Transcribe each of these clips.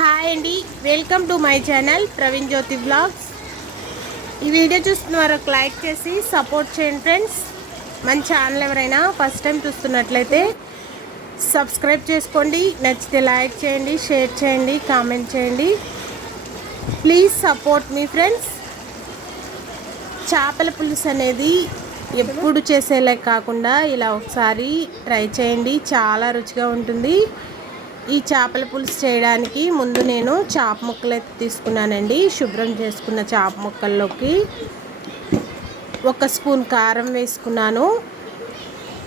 Hi అండి, welcome to my channel Praveen Jyothi blogs. ఈ video చూస్తున్న వారు లైక్ చేసి సపోర్ట్ చేయండి ఫ్రెండ్స్. మన ఛానల్ ఎవరైనా ఫస్ట్ టైం చూస్తున్నట్లయితే సబ్స్క్రైబ్ చేసుకోండి. నచ్చితే లైక్ చేయండి, షేర్ చేయండి, కామెంట్ చేయండి. Please support me friends. చేపల పులుసు అనేది ఎప్పుడు చేసేలా కాకుండా ఇలా ఒకసారి ట్రై చేయండి, చాలా రుచిగా ఉంటుంది. ఈ చేపల పులుసు చేయడానికి ముందు నేను చేప ముక్కలు అయితే తీసుకున్నానండి. శుభ్రం చేసుకున్న చేప ముక్కల్లోకి 1 స్పూన్ కారం వేసుకున్నాను.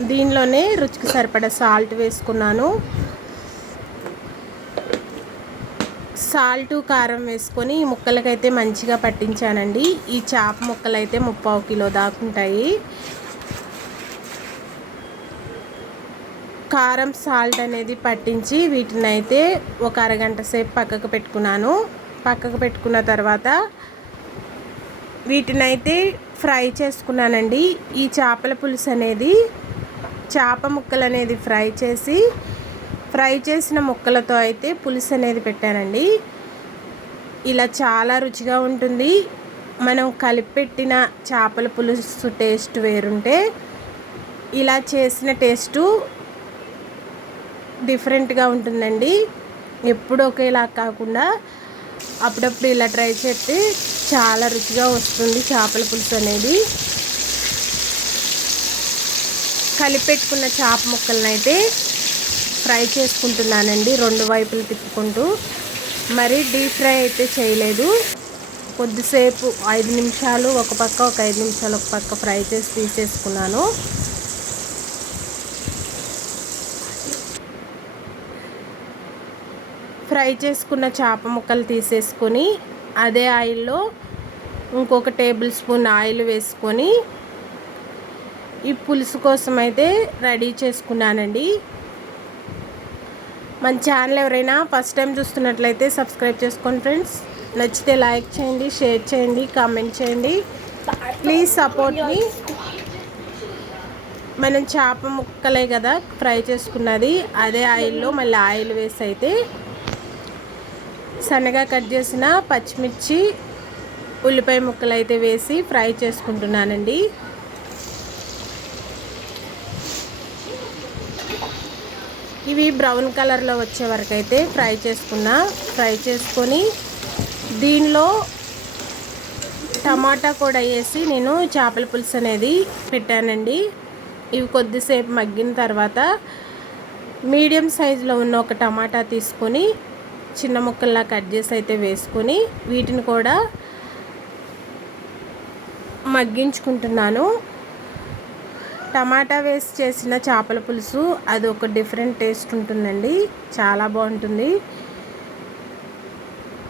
దీనిలోనే రుచికి సరిపడా సాల్ట్ వేసుకున్నాను. సాల్టు కారం వేసుకొని ఈ ముక్కలకైతే మంచిగా పట్టించానండి. ఈ చేప ముక్కలు అయితే 3/4 కిలో దాకా ఉంటాయి. కారం సాల్ట్ అనేది పట్టించి వీటిని అయితే ఒక అరగంట సేపు పక్కకు పెట్టుకున్నాను. పక్కకు పెట్టుకున్న తర్వాత వీటిని అయితే ఫ్రై చేసుకున్నానండి. ఈ చేపల పులుసు అనేది చేప ముక్కలు అనేది ఫ్రై చేసిన ముక్కలతో అయితే పులుసు అనేది పెట్టానండి. ఇలా చాలా రుచిగా ఉంటుంది. మనం కలిపెట్టిన చేపల పులుసు టేస్ట్ వేరుంటే ఇలా చేసిన టేస్టు డిఫరెంట్గా ఉంటుందండి. ఎప్పుడు ఒకేలా కాకుండా అప్పుడప్పుడు ఇలా ట్రై చేస్తే చాలా రుచిగా వస్తుంది చేపల పులుసు అనేది. కలిపెట్టుకున్న చేప ముక్కలను అయితే ఫ్రై చేసుకుంటున్నానండి, 2 వైపులు తిప్పుకుంటూ. మరి డీప్ ఫ్రై అయితే చేయలేదు. కొద్దిసేపు 5 నిమిషాలు ఒక పక్క, ఒక 5 నిమిషాలు ఒక పక్క ఫ్రై చేసి తీసేసుకున్నాను. ఫ్రై చేసుకున్న చేప ముక్కలు తీసేసుకొని అదే ఆయిల్లో ఇంకొక టేబుల్ స్పూన్ ఆయిల్ వేసుకొని ఈ పులుసు కోసం అయితే రెడీ చేసుకున్నానండి. మన ఛానల్ ఎవరైనా ఫస్ట్ టైం చూస్తున్నట్లయితే సబ్స్క్రైబ్ చేసుకోండి ఫ్రెండ్స్. నచ్చితే లైక్ చేయండి, షేర్ చేయండి, కామెంట్ చేయండి. ప్లీజ్ సపోర్ట్ మీ. మనం చేప ముక్కలే కదా ఫ్రై చేసుకున్నది, అదే ఆయిల్లో మళ్ళీ ఆయిల్ వేసి అయితే సన్నగా కట్ చేసిన పచ్చిమిర్చి, ఉల్లిపాయ ముక్కలు అయితే వేసి ఫ్రై చేసుకుంటున్నానండి. ఇవి బ్రౌన్ కలర్లో వచ్చే వరకు అయితే ఫ్రై చేసుకొని దీనిలో టమాటా కూడా వేసి నేను చేపల పులుసు అనేది పెట్టానండి. ఇవి కొద్దిసేపు మగ్గిన తర్వాత మీడియం సైజులో ఉన్న ఒక టమాటా తీసుకొని చిన్న ముక్కల్లా కట్ చేసి అయితే వేసుకొని వీటిని కూడా మగ్గించుకుంటున్నాను. టమాటా వేసి చేసిన చేపల పులుసు అది ఒక డిఫరెంట్ టేస్ట్ ఉంటుందండి, చాలా బాగుంటుంది.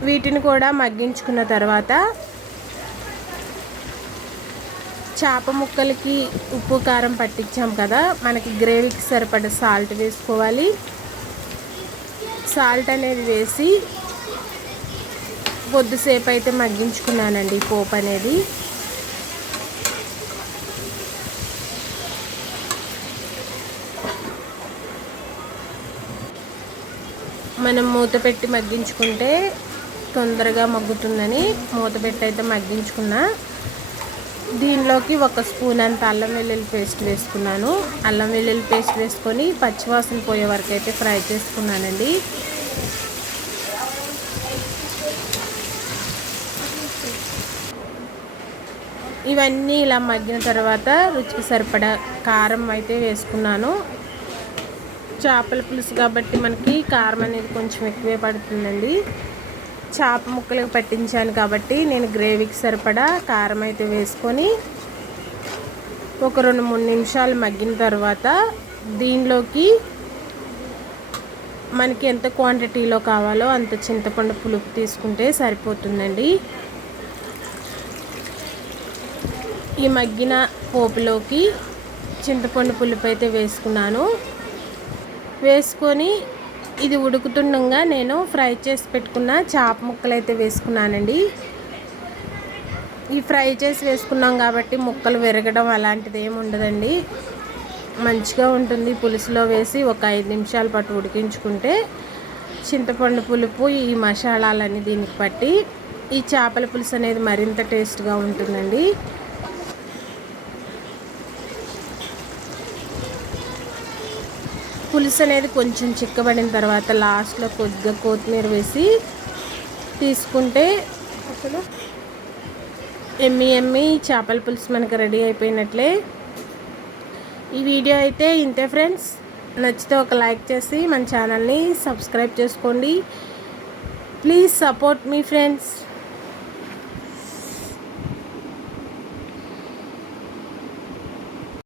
వీటిని కూడా మగ్గించుకున్న తర్వాత చేప ముక్కలకి ఉప్పు కారం పట్టించాం కదా, మనకి గ్రేవీకి సరిపడా సాల్ట్ వేసుకోవాలి. సాల్ట్ అనేది వేసి కొద్దిసేపు అయితే మగ్గించుకున్నానండి పోపు అనేది. మనం మూత పెట్టి మగ్గించుకుంటే తొందరగా మగ్గుతుందని మూత పెట్టి అయితే మగ్గించుకున్నా. దీనిలోకి 1 స్పూన్ అంత అల్లం వెల్లుల్లి పేస్ట్ వేసుకున్నాను. అల్లం వెల్లుల్లి పేస్ట్ వేసుకొని పచ్చివాసన పోయే వరకు అయితే ఫ్రై చేసుకున్నానండి. ఇవన్నీ ఇలా మగ్గిన తర్వాత రుచికి సరిపడా కారం అయితే వేసుకున్నాను. చేపల పులుసు కాబట్టి మనకి కారం అనేది కొంచెం ఎక్కువే పడుతుందండి. చేప ముక్కలకు పట్టించాను కాబట్టి నేను గ్రేవీకి సరిపడా కారం అయితే వేసుకొని ఒక 2-3 నిమిషాలు మగ్గిన తర్వాత దీనిలోకి మనకి ఎంత క్వాంటిటీలో కావాలో అంత చింతపండు పులుపు తీసుకుంటే సరిపోతుందండి. ఈ మగ్గిన పోపులోకి చింతపండు పులుపు అయితే వేసుకున్నాను. వేసుకొని ఇది ఉడుకుతుండగా నేను ఫ్రై చేసి పెట్టుకున్న చేప ముక్కలు అయితే వేసుకున్నానండి. ఈ ఫ్రై చేసి వేసుకున్నాం కాబట్టి ముక్కలు విరగడం అలాంటిది ఏమి ఉండదండి, మంచిగా ఉంటుంది. పులుసులో వేసి ఒక 5 నిమిషాల పాటు ఉడికించుకుంటే చింతపండు పులుపు, ఈ మసాలాలన్నీ దీనికి పట్టి ఈ చేపల పులుసు అనేది మరింత టేస్ట్గా ఉంటుందండి. పులుసు అనేది కొంచెం చిక్కబడిన తర్వాత లాస్ట్లో కొద్దిగా కొత్తిమీర వేసి తీసుకుంటే అసలు ఎమ్మి చేపల పులుసు మనకు రెడీ అయిపోయినట్లే. ఈ వీడియో అయితే ఇంతే ఫ్రెండ్స్. నచ్చితే ఒక లైక్ చేసి మన ఛానల్ని సబ్స్క్రైబ్ చేసుకోండి. Please support me friends.